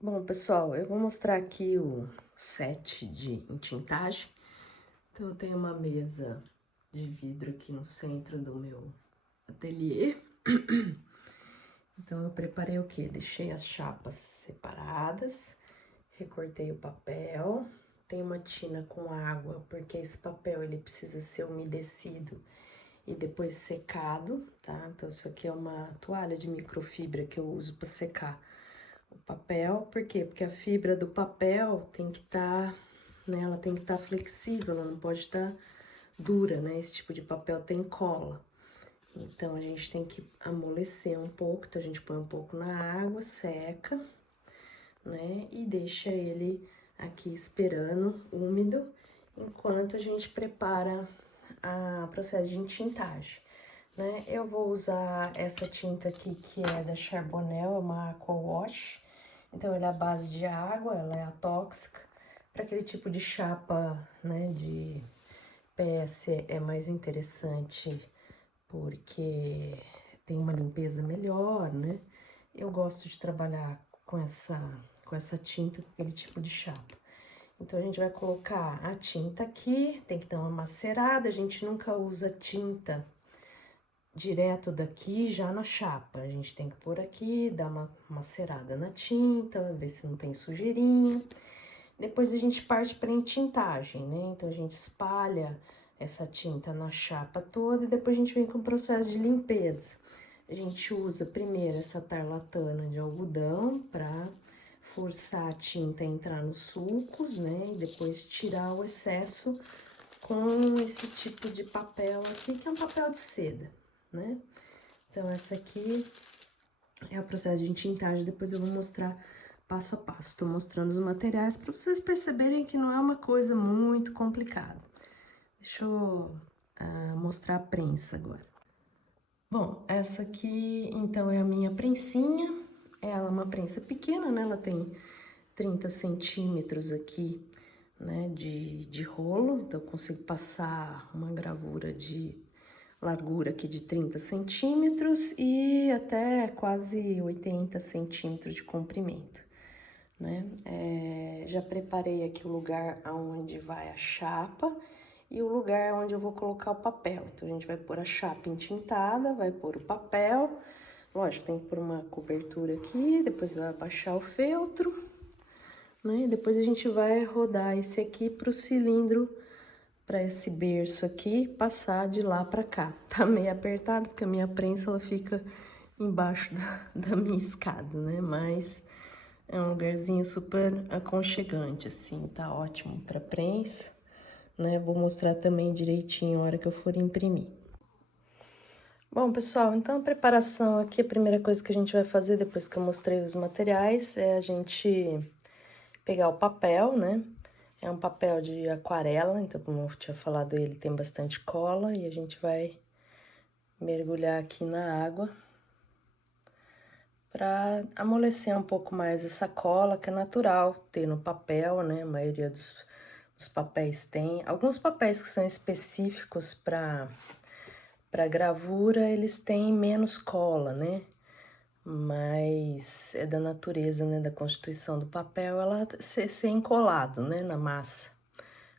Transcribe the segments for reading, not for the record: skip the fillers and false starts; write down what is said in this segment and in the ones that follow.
Bom, pessoal, eu vou mostrar aqui o set de entintagem. Então, eu tenho uma mesa de vidro aqui no centro do meu ateliê. Então, eu preparei o quê? Deixei as chapas separadas, recortei o papel. Tem uma tina com água, porque esse papel ele precisa ser umedecido e depois secado, tá? Então, isso aqui é uma toalha de microfibra que eu uso para secar o papel. Por quê? Porque a fibra do papel tem que estar, né, ela tem que estar flexível, ela não pode estar dura, né? Esse tipo de papel tem cola. Então, a gente tem que amolecer um pouco, então a gente põe um pouco na água, seca, né? E deixa ele aqui esperando, úmido, enquanto a gente prepara o processo de entintagem, né? Eu vou usar essa tinta aqui, que é da Charbonnel, é uma Aqua Wash. Então, ela é a base de água, ela é atóxica. Para aquele tipo de chapa, né, de PS é mais interessante, porque tem uma limpeza melhor, né? Eu gosto de trabalhar com essa tinta, com aquele tipo de chapa. Então, a gente vai colocar a tinta aqui, tem que dar uma macerada, a gente nunca usa tinta direto daqui já na chapa. A gente tem que pôr aqui, dar uma macerada na tinta, ver se não tem sujeirinha. Depois a gente parte para entintagem, né? Então a gente espalha essa tinta na chapa toda e depois a gente vem com o processo de limpeza. A gente usa primeiro essa tarlatana de algodão para forçar a tinta a entrar nos sulcos, né? E depois tirar o excesso com esse tipo de papel aqui, que é um papel de seda, né? Então, essa aqui é o processo de entintagem, depois eu vou mostrar passo a passo. Estou mostrando os materiais para vocês perceberem que não é uma coisa muito complicada. Deixa eu mostrar a prensa agora. Bom, essa aqui, então, é a minha prensinha. Ela é uma prensa pequena, né? Ela tem 30 centímetros aqui, né, de rolo. Então, eu consigo passar uma gravura de largura aqui de 30 centímetros e até quase 80 centímetros de comprimento, né? Já preparei aqui o lugar aonde vai a chapa e o lugar onde eu vou colocar o papel. Então, a gente vai pôr a chapa entintada, vai pôr o papel. Lógico, tem que pôr uma cobertura aqui, depois vai abaixar o feltro, né? Depois a gente vai rodar esse aqui pro cilindro, para esse berço aqui, passar de lá para cá. Tá meio apertado, porque a minha prensa, ela fica embaixo da minha escada, né? Mas é um lugarzinho super aconchegante, assim, tá ótimo para prensa, né? Vou mostrar também direitinho a hora que eu for imprimir. Bom, pessoal, então a preparação aqui, a primeira coisa que a gente vai fazer depois que eu mostrei os materiais é a gente pegar o papel, né? É um papel de aquarela, então, como eu tinha falado, ele tem bastante cola e a gente vai mergulhar aqui na água para amolecer um pouco mais essa cola, que é natural ter no papel, né? A maioria dos papéis tem. Alguns papéis que são específicos para gravura, eles têm menos cola, né? Mas é da natureza, né? Da constituição do papel, ela ser encolado, né? Na massa.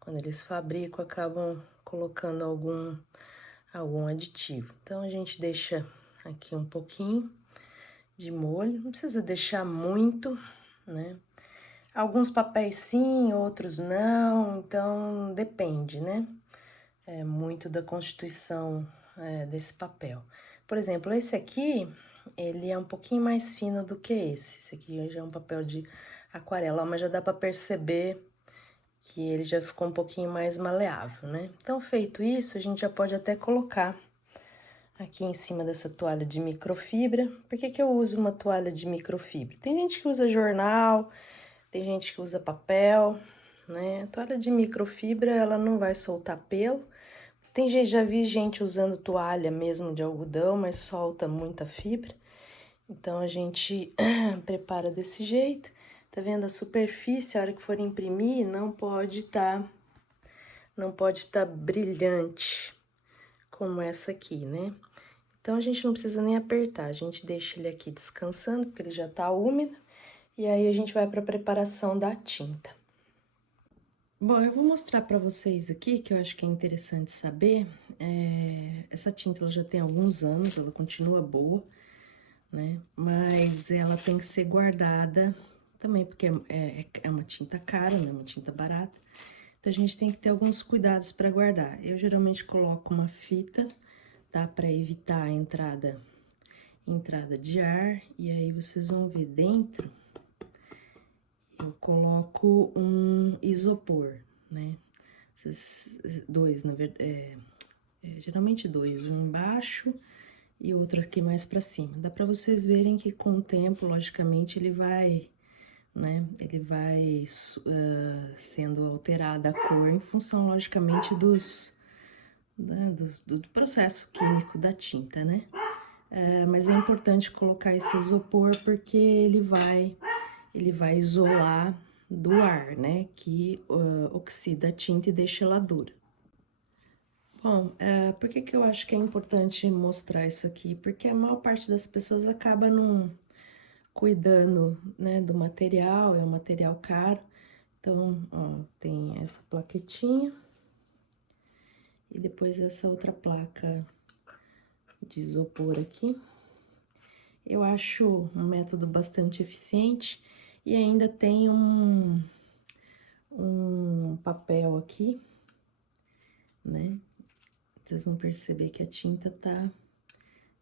Quando eles fabricam, acabam colocando algum aditivo. Então, a gente deixa aqui um pouquinho de molho, não precisa deixar muito, né? Alguns papéis sim, outros não, então depende, né? É muito da constituição desse papel. Por exemplo, esse aqui, ele é um pouquinho mais fino do que esse. Esse aqui já é um papel de aquarela, mas já dá para perceber que ele já ficou um pouquinho mais maleável, né? Então, feito isso, a gente já pode até colocar aqui em cima dessa toalha de microfibra. Por que que eu uso uma toalha de microfibra? Tem gente que usa jornal, tem gente que usa papel, né? A toalha de microfibra, ela não vai soltar pelo. Tem gente, já vi gente usando toalha mesmo de algodão, mas solta muita fibra. Então, a gente prepara desse jeito. Tá vendo? A superfície, a hora que for imprimir, não pode estar brilhante como essa aqui, né? Então, a gente não precisa nem apertar, a gente deixa ele aqui descansando, porque ele já tá úmido. E aí a gente vai para a preparação da tinta. Bom, eu vou mostrar para vocês aqui, que eu acho que é interessante saber. Essa tinta ela já tem alguns anos, ela continua boa, né? Mas ela tem que ser guardada também, porque é uma tinta cara, né? Uma tinta barata. Então, a gente tem que ter alguns cuidados para guardar. Eu geralmente coloco uma fita, tá? Para evitar a entrada de ar. E aí, vocês vão ver dentro, eu coloco um isopor, né? Dois, na verdade, geralmente dois, um embaixo e outro aqui mais pra cima. Dá pra vocês verem que com o tempo, logicamente, ele vai, né, ele vai sendo alterada a cor em função, logicamente, do processo químico da tinta, né? Mas é importante colocar esse isopor porque ele vai isolar do ar, né, que oxida a tinta e deixa ela dura. Bom, por que que eu acho que é importante mostrar isso aqui? Porque a maior parte das pessoas acaba não cuidando, né, do material, é um material caro. Então, ó, tem essa plaquetinha e depois essa outra placa de isopor aqui. Eu acho um método bastante eficiente e ainda tem um papel aqui, né? Vocês vão perceber que a tinta tá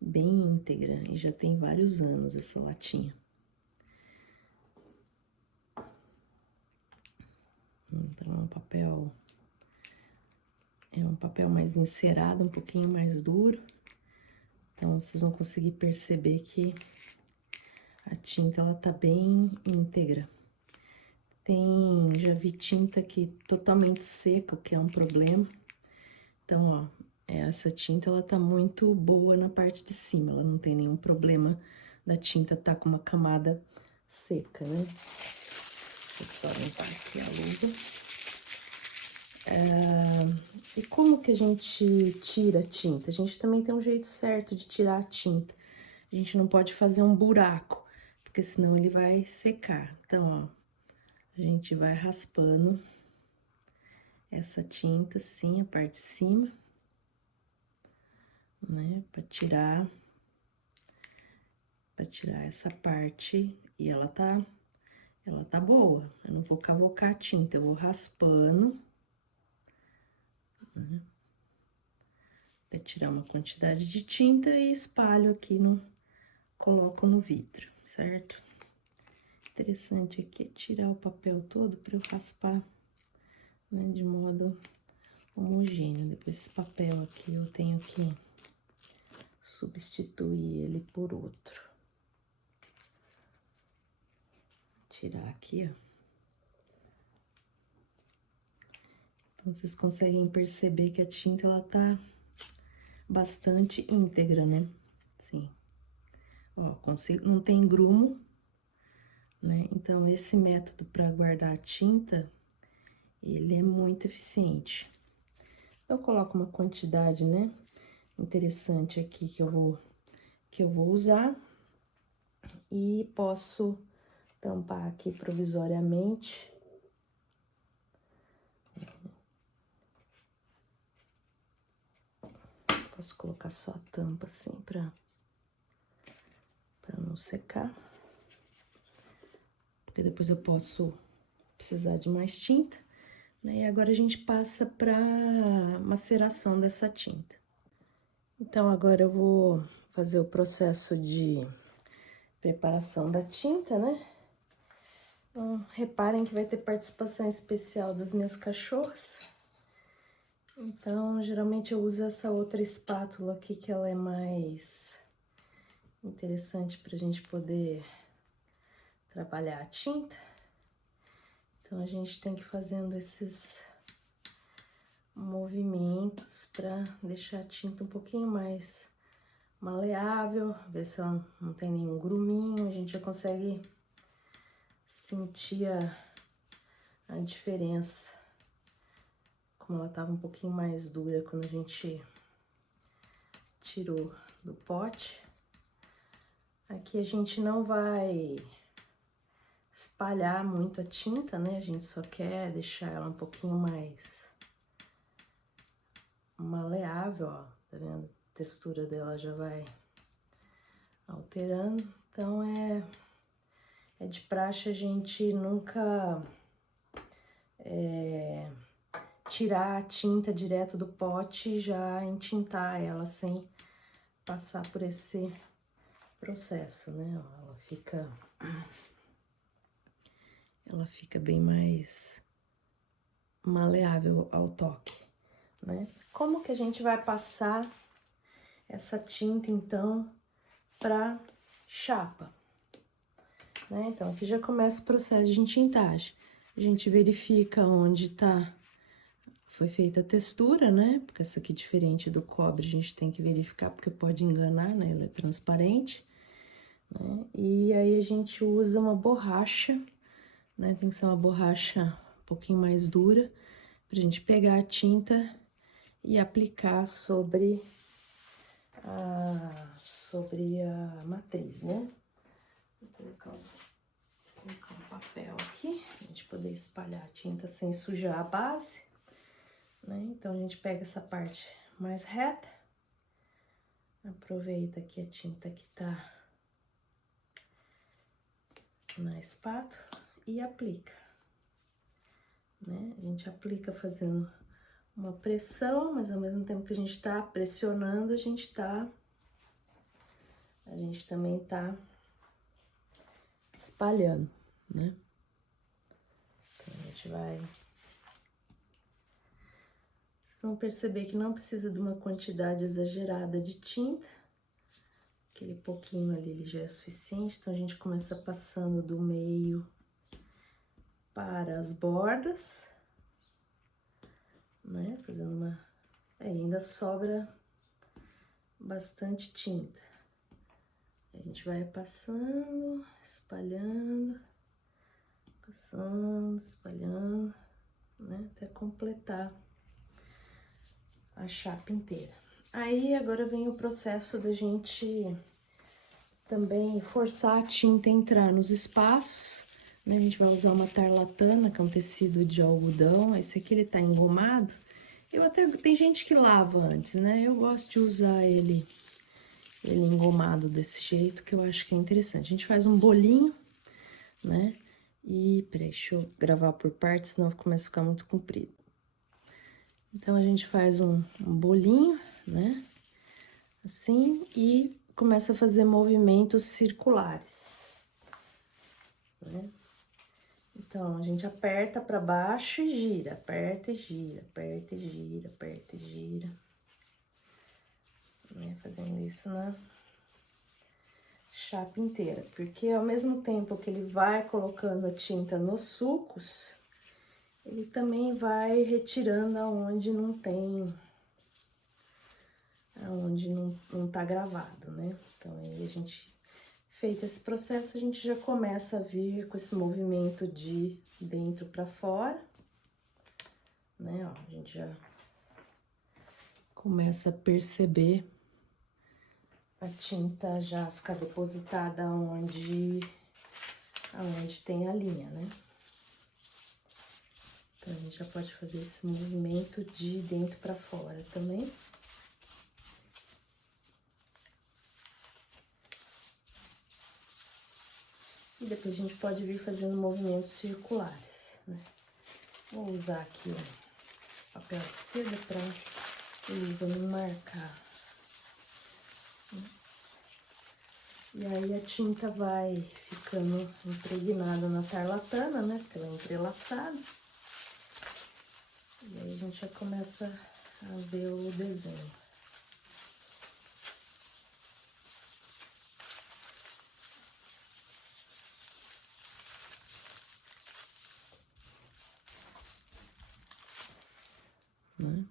bem íntegra e já tem vários anos essa latinha. Então, é um papel mais encerado, um pouquinho mais duro. Então, vocês vão conseguir perceber que a tinta, ela tá bem íntegra. Já vi tinta aqui totalmente seca, o que é um problema. Então, ó, essa tinta, ela tá muito boa na parte de cima, ela não tem nenhum problema da tinta tá com uma camada seca, né? Deixa eu só limpar aqui a luva. E como que a gente tira a tinta? A gente também tem um jeito certo de tirar a tinta. A gente não pode fazer um buraco, porque senão ele vai secar. Então, ó, a gente vai raspando essa tinta assim, a parte de cima, né, pra tirar essa parte, e ela tá boa. Eu não vou cavocar a tinta, eu vou raspando, né, até tirar uma quantidade de tinta e espalho aqui coloco no vidro, certo? Interessante aqui é tirar o papel todo para eu raspar, né, de modo homogêneo. Depois esse papel aqui eu tenho que substituir ele por outro. Tirar aqui, ó. Então, vocês conseguem perceber que a tinta, ela tá bastante íntegra, né? Sim. Ó, não tem grumo, né? Então, esse método para guardar a tinta, ele é muito eficiente. Eu coloco uma quantidade, né, interessante aqui que eu vou usar e posso tampar aqui provisoriamente. Posso colocar só a tampa assim para não secar. Porque depois eu posso precisar de mais tinta, né? E agora a gente passa para maceração dessa tinta. Então, agora eu vou fazer o processo de preparação da tinta, né? Então, reparem que vai ter participação especial das minhas cachorras. Então, geralmente eu uso essa outra espátula aqui, que ela é mais interessante pra gente poder trabalhar a tinta. Então, a gente tem que ir fazendo esses movimentos para deixar a tinta um pouquinho mais maleável, ver se ela não tem nenhum gruminho, a gente já consegue sentir a diferença, como ela tava um pouquinho mais dura quando a gente tirou do pote. Aqui a gente não vai espalhar muito a tinta, né? A gente só quer deixar ela um pouquinho mais maleável, ó. Tá vendo? A textura dela já vai alterando. Então, é de praxe a gente nunca tirar a tinta direto do pote e já entintar ela sem passar por esse processo, né? Ó, ela fica bem mais maleável ao toque, né? Como que a gente vai passar essa tinta, então, para chapa, né? Então, aqui já começa o processo de entintagem. A gente verifica onde foi feita a textura, né? Porque essa aqui, diferente do cobre, a gente tem que verificar, porque pode enganar, né? Ela é transparente, né? E aí, a gente usa uma borracha, né? Tem que ser uma borracha um pouquinho mais dura, pra gente pegar a tinta e aplicar sobre a matriz, né? Vou colocar um papel aqui, pra gente poder espalhar a tinta sem sujar a base, né? Então, a gente pega essa parte mais reta, aproveita aqui a tinta que tá na espátula e aplica, né? A gente aplica fazendo uma pressão, mas ao mesmo tempo que a gente tá pressionando, a gente também tá espalhando, né? Então, a gente vai... Vocês vão perceber que não precisa de uma quantidade exagerada de tinta. Aquele pouquinho ali, ele já é suficiente. Então, a gente começa passando do meio para as bordas, né? Fazendo uma... ainda sobra bastante tinta. A gente vai passando, espalhando, passando, espalhando, né? Até completar a chapa inteira. Aí, agora vem o processo da gente também forçar a tinta a entrar nos espaços, né? A gente vai usar uma tarlatana, que é um tecido de algodão. Esse aqui, ele tá engomado. Tem gente que lava antes, né? Eu gosto de usar ele engomado desse jeito, que eu acho que é interessante. A gente faz um bolinho, né? E, peraí, deixa eu gravar por partes, senão começa a ficar muito comprido. Então, a gente faz um bolinho, né? Assim, e começa a fazer movimentos circulares, né? Então, a gente aperta para baixo e gira, aperta e gira, aperta e gira, aperta e gira, né? Fazendo isso na chapa inteira, porque ao mesmo tempo que ele vai colocando a tinta nos sulcos, ele também vai retirando aonde não tá gravado, né? Então, aí a gente, feito esse processo, a gente já começa a vir com esse movimento de dentro para fora, né? Ó, a gente já começa a perceber a tinta já ficar depositada aonde tem a linha, né? Então, a gente já pode fazer esse movimento de dentro para fora também. E depois a gente pode vir fazendo movimentos circulares, né? Vou usar aqui o papel de seda para não marcar. E aí, a tinta vai ficando impregnada na tarlatana, né? Porque ela é entrelaçada. E aí, a gente já começa a ver o desenho. Né?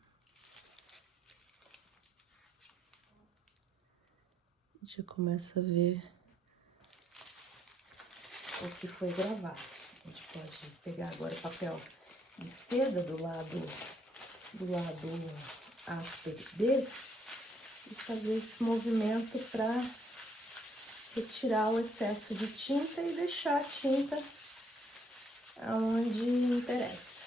A gente começa a ver o que foi gravado. A gente pode pegar agora o papel de seda do lado áspero dele e fazer esse movimento para retirar o excesso de tinta e deixar a tinta aonde interessa.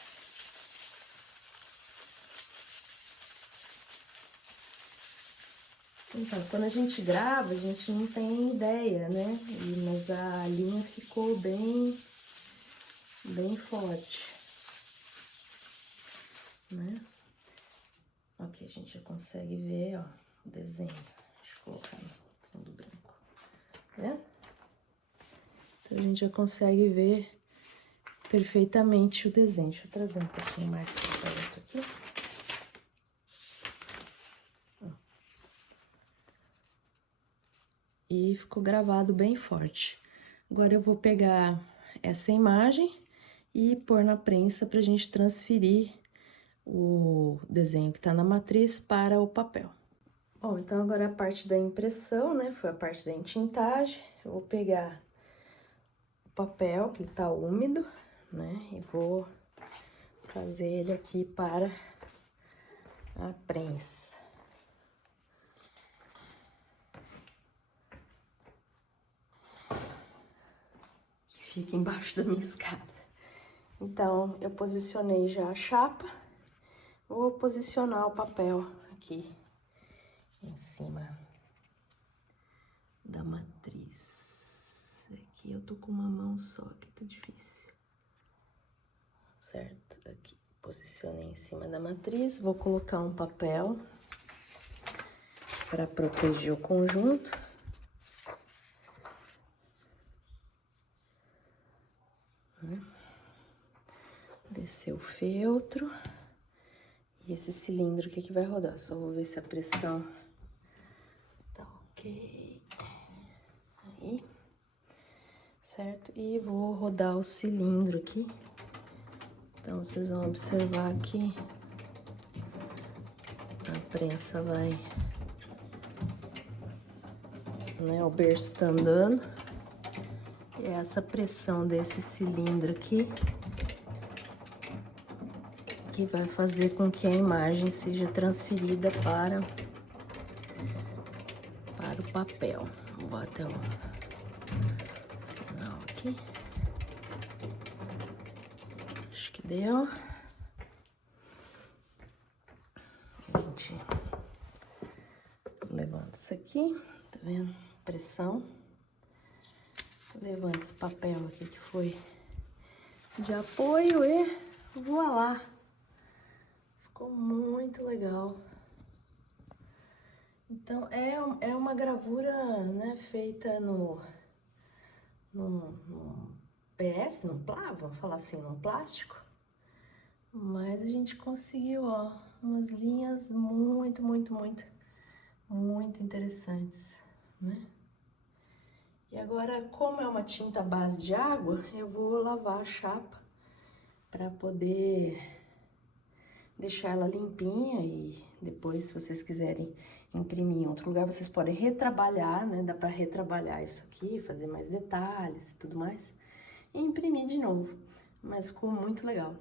Então, quando a gente grava, a gente não tem ideia, né? Mas a linha ficou bem forte, né? Aqui a gente já consegue ver, ó, o desenho. Deixa eu colocar no fundo branco, né? Então, a gente já consegue ver perfeitamente o desenho. Deixa eu trazer um pouquinho mais para perto aqui. E ficou gravado bem forte. Agora eu vou pegar essa imagem e pôr na prensa pra gente transferir o desenho que tá na matriz para o papel. Bom, então agora a parte da impressão, né? Foi a parte da entintagem. Eu vou pegar o papel, que ele tá úmido, né? E vou trazer ele aqui para a prensa. Que fica embaixo da minha escada. Então, eu posicionei já a chapa. Vou posicionar o papel aqui em cima da matriz. Aqui eu tô com uma mão só, que tá difícil. Certo? Aqui, posicionei em cima da matriz. Vou colocar um papel para proteger o conjunto. Descer o feltro. E esse cilindro aqui que vai rodar. Só vou ver se a pressão tá ok. Aí. Certo? E vou rodar o cilindro aqui. Então, vocês vão observar que a prensa vai, né, o berço tá andando. E é essa pressão desse cilindro aqui que vai fazer com que a imagem seja transferida para o papel. Vou botar o final aqui. Acho que deu. A gente levanta isso aqui, tá vendo? Pressão. Levanta esse papel aqui que foi de apoio e voilá! Ficou muito legal. Então, é uma gravura, né, feita no PS, vamos falar assim, num plástico. Mas a gente conseguiu, ó, umas linhas muito interessantes, né? E agora, como é uma tinta à base de água, eu vou lavar a chapa para poder deixar ela limpinha e depois, se vocês quiserem imprimir em outro lugar, vocês podem retrabalhar, né? Dá para retrabalhar isso aqui, fazer mais detalhes e tudo mais, e imprimir de novo. Mas ficou muito legal.